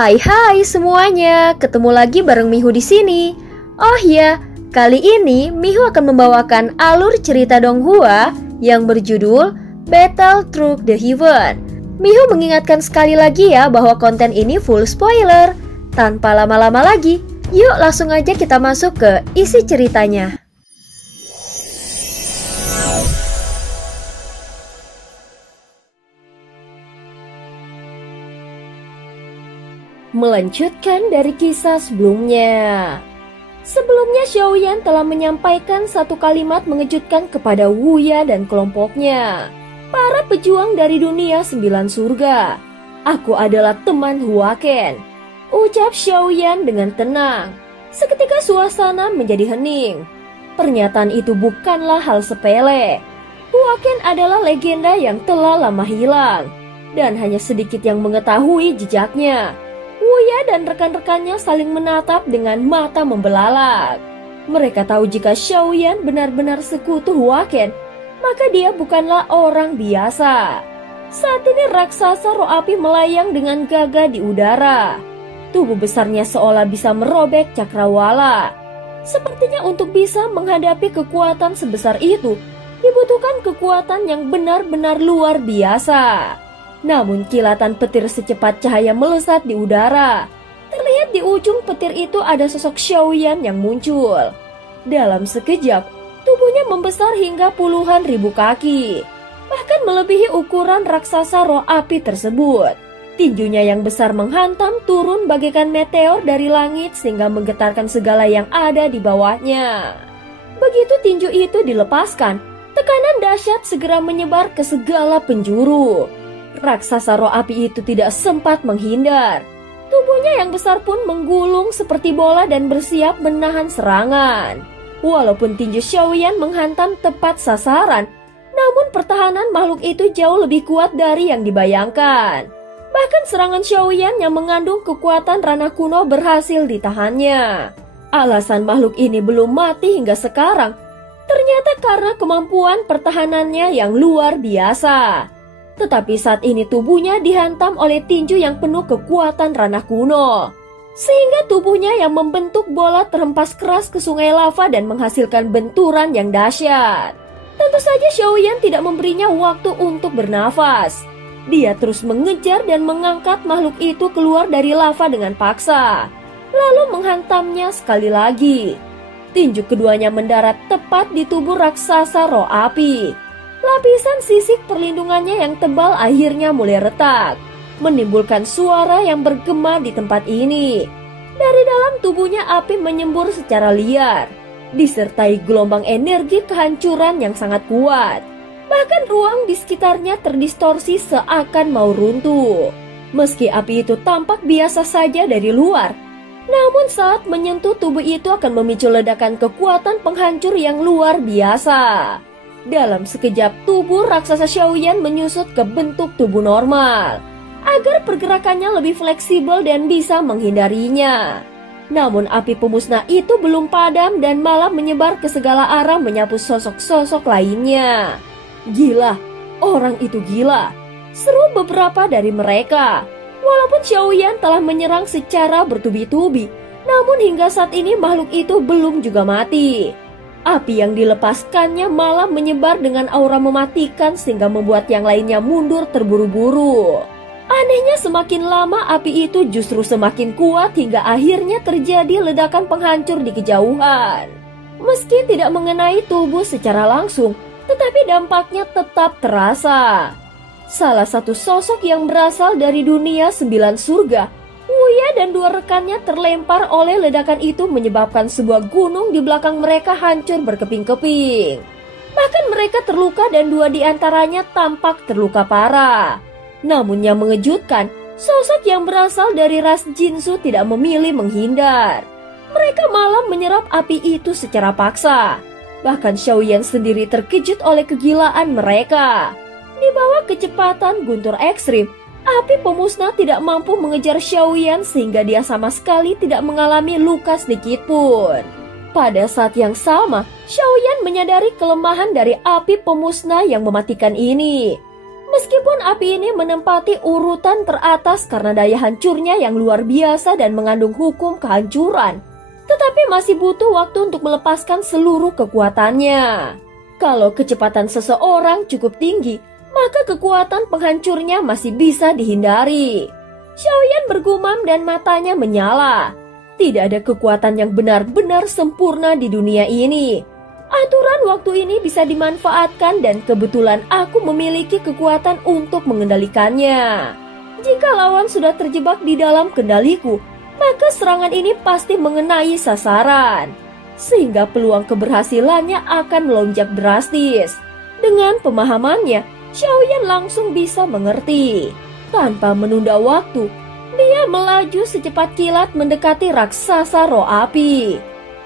Hai semuanya, ketemu lagi bareng Mihu di sini. Oh ya, kali ini Mihu akan membawakan alur cerita Donghua yang berjudul Battle Through the Heaven. Mihu mengingatkan sekali lagi ya bahwa konten ini full spoiler. Tanpa lama-lama lagi, yuk langsung aja kita masuk ke isi ceritanya. Melanjutkan dari kisah sebelumnya. Sebelumnya Xiaoyan telah menyampaikan satu kalimat mengejutkan kepada Wuya dan kelompoknya. Para pejuang dari dunia 9 surga. Aku adalah teman Huaken, ucap Xiaoyan dengan tenang. Seketika suasana menjadi hening. Pernyataan itu bukanlah hal sepele. Huaken adalah legenda yang telah lama hilang, dan hanya sedikit yang mengetahui jejaknya. Wuya dan rekan-rekannya saling menatap dengan mata membelalak. Mereka tahu jika Xiaoyan benar-benar sekutu Huaken, maka dia bukanlah orang biasa. Saat ini raksasa roh api melayang dengan gagah di udara. Tubuh besarnya seolah bisa merobek cakrawala. Sepertinya untuk bisa menghadapi kekuatan sebesar itu, dibutuhkan kekuatan yang benar-benar luar biasa. Namun kilatan petir secepat cahaya melesat di udara. Terlihat di ujung petir itu ada sosok Xiaoyan yang muncul. Dalam sekejap, tubuhnya membesar hingga puluhan ribu kaki. Bahkan melebihi ukuran raksasa roh api tersebut. Tinjunya yang besar menghantam turun bagaikan meteor dari langit sehingga menggetarkan segala yang ada di bawahnya. Begitu tinju itu dilepaskan, tekanan dahsyat segera menyebar ke segala penjuru. Raksasa roh api itu tidak sempat menghindar. Tubuhnya yang besar pun menggulung seperti bola dan bersiap menahan serangan. Walaupun tinju Xiaoyan menghantam tepat sasaran, namun pertahanan makhluk itu jauh lebih kuat dari yang dibayangkan. Bahkan serangan Xiaoyan yang mengandung kekuatan ranah kuno berhasil ditahannya. Alasan makhluk ini belum mati hingga sekarang ternyata karena kemampuan pertahanannya yang luar biasa. Tetapi saat ini tubuhnya dihantam oleh tinju yang penuh kekuatan ranah kuno. Sehingga tubuhnya yang membentuk bola terhempas keras ke sungai lava dan menghasilkan benturan yang dahsyat. Tentu saja Xiaoyan tidak memberinya waktu untuk bernafas. Dia terus mengejar dan mengangkat makhluk itu keluar dari lava dengan paksa. Lalu menghantamnya sekali lagi. Tinju keduanya mendarat tepat di tubuh raksasa roh api. Lapisan sisik perlindungannya yang tebal akhirnya mulai retak, menimbulkan suara yang bergema di tempat ini. Dari dalam tubuhnya api menyembur secara liar, disertai gelombang energi kehancuran yang sangat kuat. Bahkan ruang di sekitarnya terdistorsi seakan mau runtuh. Meski api itu tampak biasa saja dari luar, namun saat menyentuh tubuh itu akan memicu ledakan kekuatan penghancur yang luar biasa. Dalam sekejap tubuh raksasa Xiaoyan menyusut ke bentuk tubuh normal agar pergerakannya lebih fleksibel dan bisa menghindarinya. Namun api pemusnah itu belum padam dan malah menyebar ke segala arah menyapu sosok-sosok lainnya. Gila, orang itu gila, seru beberapa dari mereka. Walaupun Xiaoyan telah menyerang secara bertubi-tubi, namun hingga saat ini makhluk itu belum juga mati. Api yang dilepaskannya malah menyebar dengan aura mematikan sehingga membuat yang lainnya mundur terburu-buru. Anehnya semakin lama api itu justru semakin kuat hingga akhirnya terjadi ledakan penghancur di kejauhan. Meski tidak mengenai tubuh secara langsung, tetapi dampaknya tetap terasa. Salah satu sosok yang berasal dari dunia 9 surga, Wuya dan dua rekannya terlempar oleh ledakan itu menyebabkan sebuah gunung di belakang mereka hancur berkeping-keping. Bahkan mereka terluka dan dua di antaranya tampak terluka parah. Namun yang mengejutkan, sosok yang berasal dari ras Jinsu tidak memilih menghindar. Mereka malah menyerap api itu secara paksa. Bahkan Xiaoyan sendiri terkejut oleh kegilaan mereka. Di bawah kecepatan guntur ekstrim, api pemusnah tidak mampu mengejar Xiaoyan sehingga dia sama sekali tidak mengalami luka sedikit pun. Pada saat yang sama, Xiaoyan menyadari kelemahan dari api pemusnah yang mematikan ini. Meskipun api ini menempati urutan teratas karena daya hancurnya yang luar biasa dan mengandung hukum kehancuran, tetapi masih butuh waktu untuk melepaskan seluruh kekuatannya. Kalau kecepatan seseorang cukup tinggi, maka kekuatan penghancurnya masih bisa dihindari. Xiaoyan bergumam dan matanya menyala. Tidak ada kekuatan yang benar-benar sempurna di dunia ini. Aturan waktu ini bisa dimanfaatkan dan kebetulan aku memiliki kekuatan untuk mengendalikannya. Jika lawan sudah terjebak di dalam kendaliku, maka serangan ini pasti mengenai sasaran. Sehingga peluang keberhasilannya akan melonjak drastis. Dengan pemahamannya, Xiaoyan langsung bisa mengerti. Tanpa menunda waktu, dia melaju secepat kilat mendekati raksasa roh api.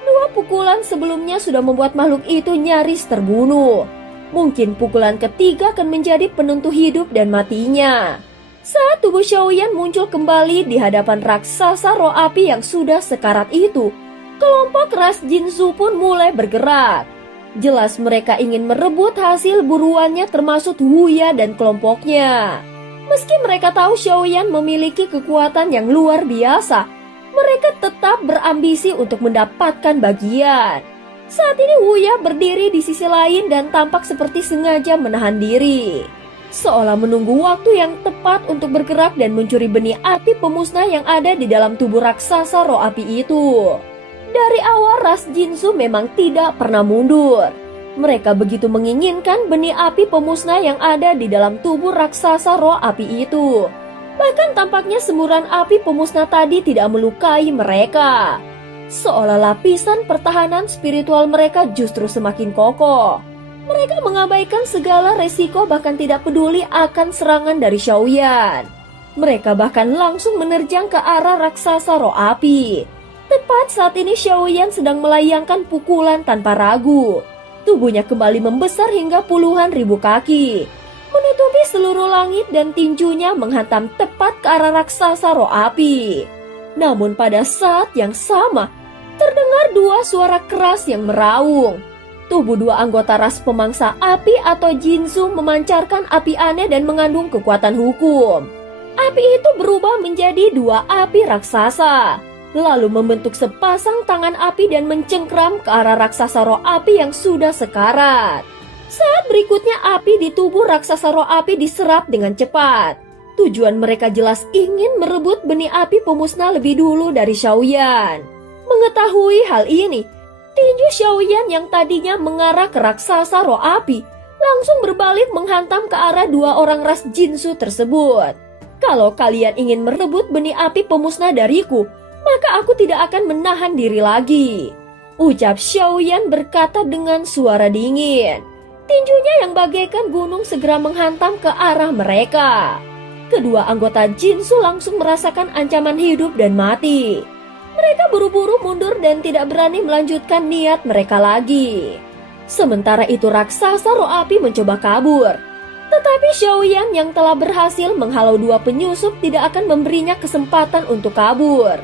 2 pukulan sebelumnya sudah membuat makhluk itu nyaris terbunuh. Mungkin pukulan ketiga akan menjadi penentu hidup dan matinya. Saat tubuh Xiaoyan muncul kembali di hadapan raksasa roh api yang sudah sekarat itu, kelompok ras Jinzu pun mulai bergerak. Jelas mereka ingin merebut hasil buruannya termasuk Wuya dan kelompoknya. Meski mereka tahu Xiaoyan memiliki kekuatan yang luar biasa, mereka tetap berambisi untuk mendapatkan bagian. Saat ini Wuya berdiri di sisi lain dan tampak seperti sengaja menahan diri. Seolah menunggu waktu yang tepat untuk bergerak dan mencuri benih api pemusnah yang ada di dalam tubuh raksasa roh api itu. Dari awal ras Jinzu memang tidak pernah mundur. Mereka begitu menginginkan benih api pemusnah yang ada di dalam tubuh raksasa roh api itu. Bahkan tampaknya semburan api pemusnah tadi tidak melukai mereka. Seolah lapisan pertahanan spiritual mereka justru semakin kokoh. Mereka mengabaikan segala resiko bahkan tidak peduli akan serangan dari Xiaoyan. Mereka bahkan langsung menerjang ke arah raksasa roh api. Tepat saat ini Xiaoyan sedang melayangkan pukulan tanpa ragu. Tubuhnya kembali membesar hingga puluhan ribu kaki, menutupi seluruh langit dan tinjunya menghantam tepat ke arah raksasa roh api. Namun pada saat yang sama, terdengar 2 suara keras yang meraung. Tubuh 2 anggota ras pemangsa api atau Jinzu memancarkan api aneh dan mengandung kekuatan hukum. Api itu berubah menjadi 2 api raksasa, lalu membentuk sepasang tangan api dan mencengkram ke arah raksasa roh api yang sudah sekarat. Saat berikutnya api di tubuh raksasa roh api diserap dengan cepat. Tujuan mereka jelas ingin merebut benih api pemusnah lebih dulu dari Xiaoyan. Mengetahui hal ini, tinju Xiaoyan yang tadinya mengarah ke raksasa roh api langsung berbalik menghantam ke arah 2 orang ras Jinzu tersebut. Kalau kalian ingin merebut benih api pemusnah dariku, maka aku tidak akan menahan diri lagi, ucap Xiaoyan berkata dengan suara dingin. Tinjunya yang bagaikan gunung segera menghantam ke arah mereka. Kedua anggota Jinzu langsung merasakan ancaman hidup dan mati. Mereka buru-buru mundur dan tidak berani melanjutkan niat mereka lagi. Sementara itu raksasa roh api mencoba kabur. Tetapi Xiaoyan yang telah berhasil menghalau 2 penyusup tidak akan memberinya kesempatan untuk kabur.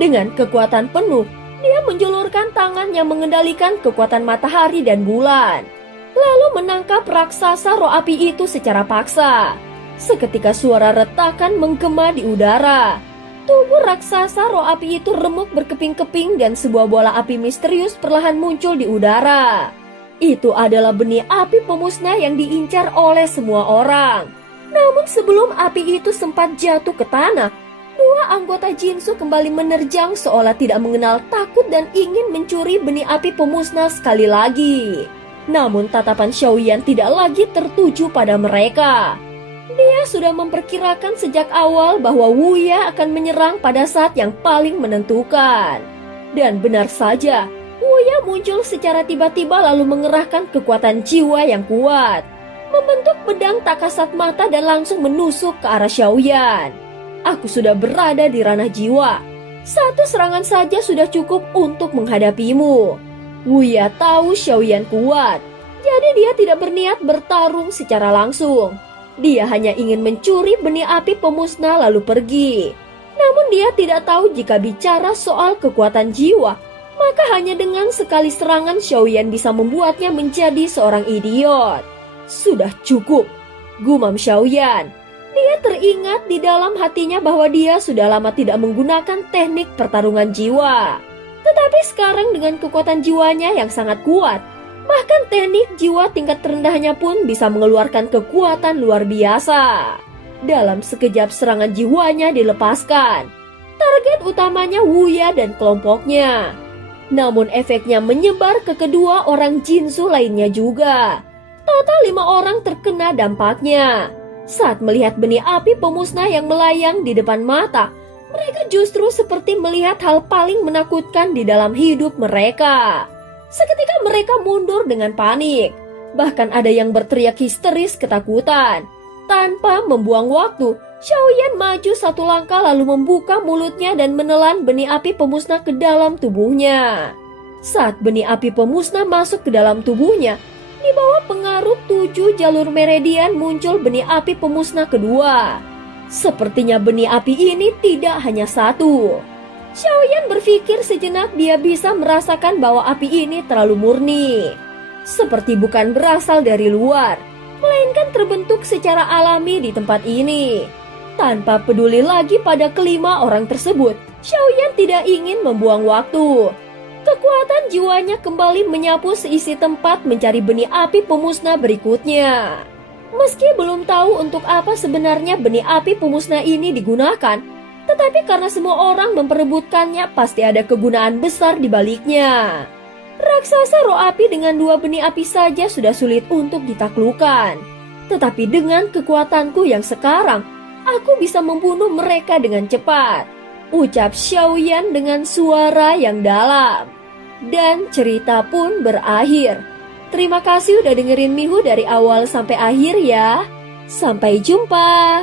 Dengan kekuatan penuh, dia menjulurkan tangan yang mengendalikan kekuatan matahari dan bulan, lalu menangkap raksasa roh api itu secara paksa. Seketika suara retakan menggema di udara. Tubuh raksasa roh api itu remuk berkeping-keping dan sebuah bola api misterius perlahan muncul di udara. Itu adalah benih api pemusnah yang diincar oleh semua orang. Namun sebelum api itu sempat jatuh ke tanah, 2 anggota Jinzu kembali menerjang seolah tidak mengenal takut dan ingin mencuri benih api pemusnah sekali lagi. Namun tatapan Xiaoyan tidak lagi tertuju pada mereka. Dia sudah memperkirakan sejak awal bahwa Wuya akan menyerang pada saat yang paling menentukan. Dan benar saja, Wuya muncul secara tiba-tiba lalu mengerahkan kekuatan jiwa yang kuat, membentuk pedang tak kasat mata dan langsung menusuk ke arah Xiaoyan. Aku sudah berada di ranah jiwa. 1 serangan saja sudah cukup untuk menghadapimu. Wuya tahu Xiaoyan kuat, jadi dia tidak berniat bertarung secara langsung. Dia hanya ingin mencuri benih api pemusnah lalu pergi. Namun dia tidak tahu jika bicara soal kekuatan jiwa, maka hanya dengan sekali serangan Xiaoyan bisa membuatnya menjadi seorang idiot. Sudah cukup. gumam Xiaoyan. Dia teringat di dalam hatinya bahwa dia sudah lama tidak menggunakan teknik pertarungan jiwa. Tetapi sekarang dengan kekuatan jiwanya yang sangat kuat, bahkan teknik jiwa tingkat terendahnya pun bisa mengeluarkan kekuatan luar biasa. Dalam sekejap serangan jiwanya dilepaskan. Target utamanya Wuya dan kelompoknya. Namun efeknya menyebar ke kedua orang Jinsu lainnya juga. Total 5 orang terkena dampaknya. Saat melihat benih api pemusnah yang melayang di depan mata, mereka justru seperti melihat hal paling menakutkan di dalam hidup mereka. Seketika mereka mundur dengan panik. Bahkan ada yang berteriak histeris ketakutan. Tanpa membuang waktu, Xiaoyan maju 1 langkah lalu membuka mulutnya dan menelan benih api pemusnah ke dalam tubuhnya. Saat benih api pemusnah masuk ke dalam tubuhnya, di bawah pengaruh 7 jalur meridian muncul benih api pemusnah kedua. Sepertinya benih api ini tidak hanya satu. Xiaoyan berpikir sejenak dia bisa merasakan bahwa api ini terlalu murni. Seperti bukan berasal dari luar, melainkan terbentuk secara alami di tempat ini. Tanpa peduli lagi pada kelima orang tersebut, Xiaoyan tidak ingin membuang waktu. Kekuatan jiwanya kembali menyapu seisi tempat mencari benih api pemusnah berikutnya. Meski belum tahu untuk apa sebenarnya benih api pemusnah ini digunakan, tetapi karena semua orang memperebutkannya pasti ada kegunaan besar di baliknya. Raksasa roh api dengan 2 benih api saja sudah sulit untuk ditaklukkan. Tetapi dengan kekuatanku yang sekarang, aku bisa membunuh mereka dengan cepat, ucap Xiaoyan dengan suara yang dalam. Dan cerita pun berakhir. Terima kasih udah dengerin Mihu dari awal sampai akhir ya. Sampai jumpa.